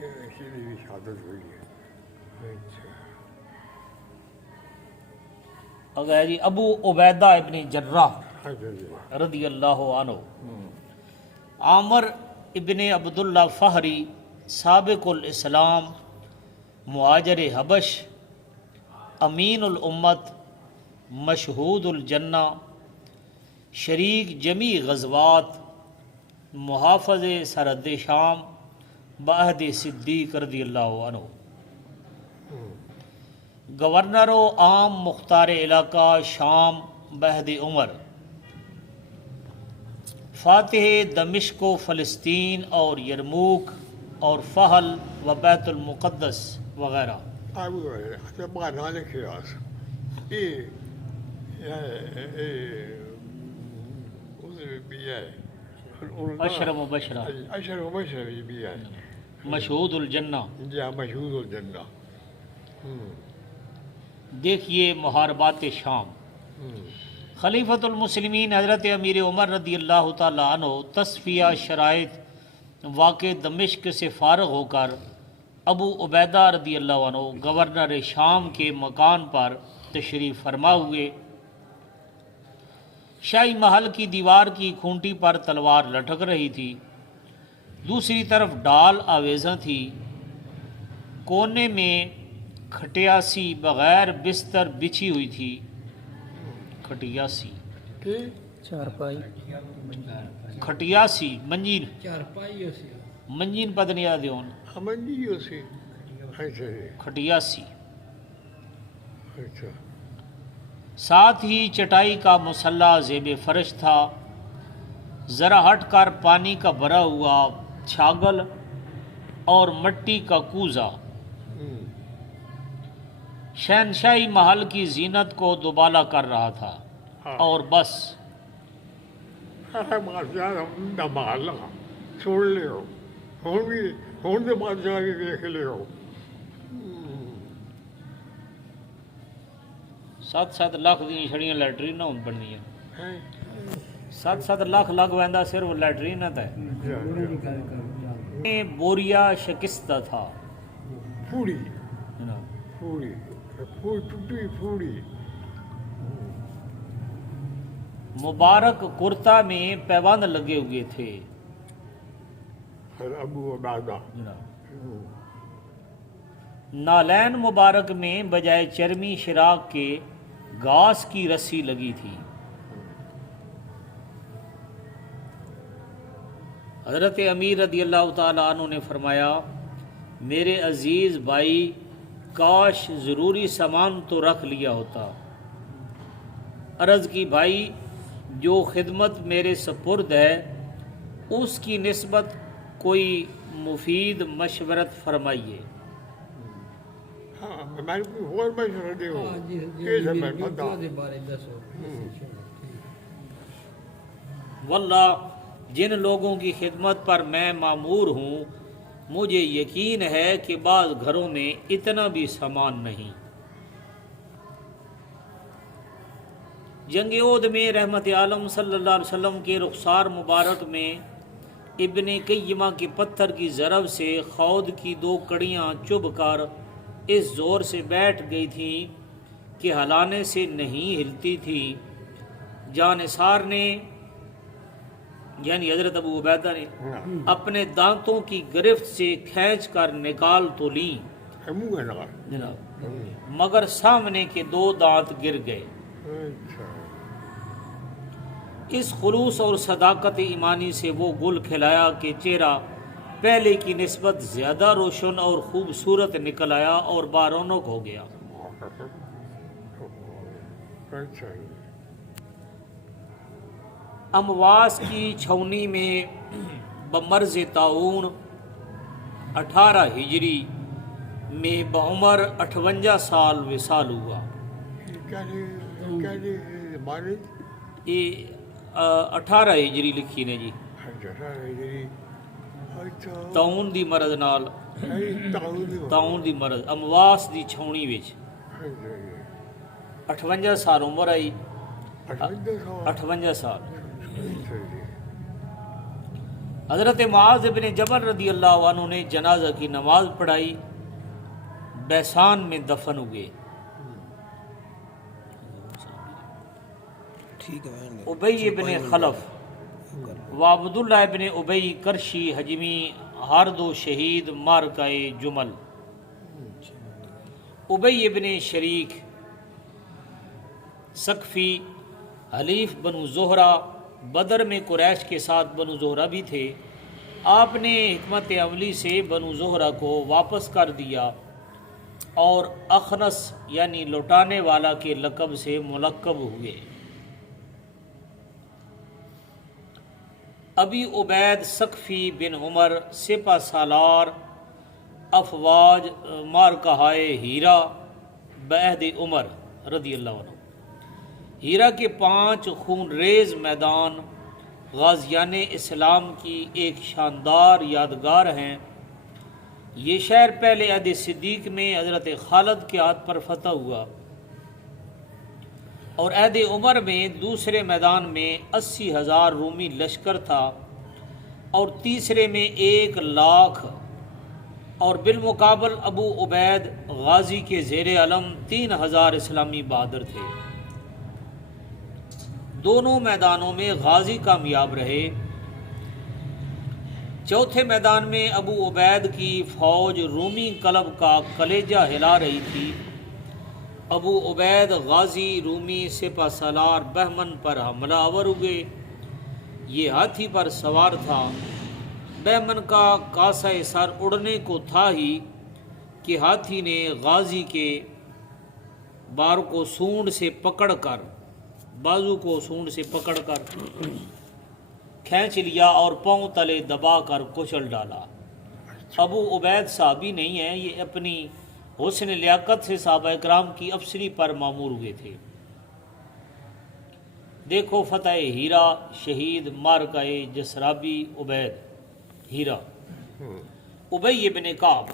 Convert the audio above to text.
اسی لیے بھی شہادت ہوئی ہے. اچھا. اگر جی ابو عبیدہ ابن جراح اچھا جی. رضی اللہ عنہ، عامر ابن عبداللہ فہری سابق الاسلام، مہاجر حبش، امین الامت، مشہود الجنہ، شریک جمیع غزوات، محافظ سرحد شام بعہد صدیق رضی اللہ عنہ، گورنر و عام مختار علاقہ شام بعہد عمر، فاتح دمشق و فلسطین اور یرموک اور فہل و بیت المقدس وغیرہ. اچھا بارہ لکھے آس بھی ہے. اشرم و بشرہ، اشر و بشر بھی ہے. مشہود الجنہ. جی ہاں، مشہور الجنہ. دیکھیے محاربات شام. خلیفۃ المسلمین حضرت امیر عمر رضی اللہ تعالی عنہ تصفیہ شرائط واقع دمشق سے فارغ ہو کر ابو عبیدہ رضی اللہ عنہ گورنر شام کے مکان پر تشریف فرما ہوئے. شاہی محل کی دیوار کی کھونٹی پر تلوار لٹک رہی تھی، دوسری طرف ڈال آویزاں تھی. کونے میں کھٹیاسی بغیر بستر بچھی ہوئی تھی. کھٹیاسی کھٹیاسی منجین منجین پتہ نہیں یاد ہون منجی اسی. اچھا جی. کھٹیاسی. اچھا. ساتھ ہی چٹائی کا مسلح زیب فرش تھا. ذرا ہٹ کر پانی کا بھرا ہوا چھاگل اور مٹی کا کوزہ شہنشاہی محل کی زینت کو دوبالا کر رہا تھا. اور بس بادشاہ نہ محلہ چھوڑ لے ہو ہوں تو بادشاہ کے دیکھ لے ہو. 7-7 لاکھ دی چھڑیاں لیٹرین نہ ہوں بننی ہیں. 7-7 لاکھ لگ ویندا صرف لیٹرین نہ تھا. بوریا شکستہ تھا. پھوڑی پھوڑی ٹوٹی پھوڑی. مبارک کرتا میں پیوند لگے ہوئے تھے. ابو عبیدہ. نالین مبارک میں بجائے چرمی شراک کے گھاس کی رسی لگی تھی. حضرت امیر رضی اللہ تعالی عنہ نے فرمایا، میرے عزیز بھائی، کاش ضروری سامان تو رکھ لیا ہوتا. عرض کی، بھائی جو خدمت میرے سپرد ہے اس کی نسبت کوئی مفید مشورت فرمائیے. ہاں میں کوئی اور مشورہ دے ہو کیسے میں بتا. واللہ جن لوگوں کی خدمت پر میں مامور ہوں مجھے یقین ہے کہ بعض گھروں میں اتنا بھی سامان نہیں. جنگ احد میں رحمت عالم صلی اللہ علیہ وسلم کے رخسار مبارک میں ابن قیمہ کے پتھر کی ضرب سے خود کی 2 کڑیاں چبھ کر اس زور سے بیٹھ گئی تھیں کہ ہلانے سے نہیں ہلتی تھی. جانثار نے یعنی حضرت ابو عبیدہ نے اپنے دانتوں کی گرفت سے کھینچ کر نکال تو لی جناب، مگر سامنے کے 2 دانت گر گئے. اس خلوص اور صداقت ایمانی سے وہ گل کھلایا کہ چہرہ پہلے کی نسبت زیادہ روشن اور خوبصورت نکل آیا اور بارونق ہو گیا. امواس کی چھونی میں بمرز طاعون 18 ہجری میں بعمر 58 سال وصال ہوا. یہ 18 ہجری لکھی نے جی. طاعون دی مرض نال طاعون دی مرض امواس دی چھونی وچ 58 سال عمر آئی. 58 سال. حضرت معاذ بن جبل رضی اللہ عنہ نے جنازہ کی نماز پڑھائی، بیسان میں دفن ہوئے۔ ابی بن خلف و عبداللہ بن ابی کرشی حجمی ہر دو شہید مارکہ جمل۔ ابی بن شریک سقفی حلیف بنو زہرہ، بدر میں قریش کے ساتھ بنو زہرہ بھی تھے۔ آپ نے حکمت عملی سے بنو زہرہ کو واپس کر دیا اور اخنس یعنی لوٹانے والا کے لقب سے ملقب ہوئے۔ ابی عبید سقفی بن عمر سپہ سالار افواج مارکہائے ہیرا بعہد عمر رضی اللہ عنہ۔ ہیرا کے 5 خون ریز میدان غازیان اسلام کی ایک شاندار یادگار ہیں۔ یہ شہر پہلے عہد صدیق میں حضرت خالد کے ہاتھ پر فتح ہوا اور عہد عمر میں دوسرے میدان میں 80,000 رومی لشکر تھا اور تیسرے میں 1,00,000 اور بالمقابل ابو عبید غازی کے زیر علم 3,000 اسلامی بہادر تھے۔ دونوں میدانوں میں غازی کامیاب رہے۔ چوتھے میدان میں ابو عبید کی فوج رومی قلب کا کلیجہ ہلا رہی تھی۔ ابو عبید غازی رومی سپہ سالار بہمن پر حملہ آور ہوئے۔ یہ ہاتھی پر سوار تھا۔ بہمن کا کاسہ سر اڑنے کو تھا ہی کہ ہاتھی نے غازی کے بازو کو سونڈ سے پکڑ کر کھینچ لیا اور پاؤں تلے دبا کر کچل ڈالا۔ ابو عبید صحابی نہیں ہیں، یہ اپنی حسن لیاقت سے صحابہ اکرام کی افسری پر مامور ہوئے تھے۔ دیکھو فتح ہیرا، شہید مارکہ جسرابی عبید ہیرا۔ ابی بن کعب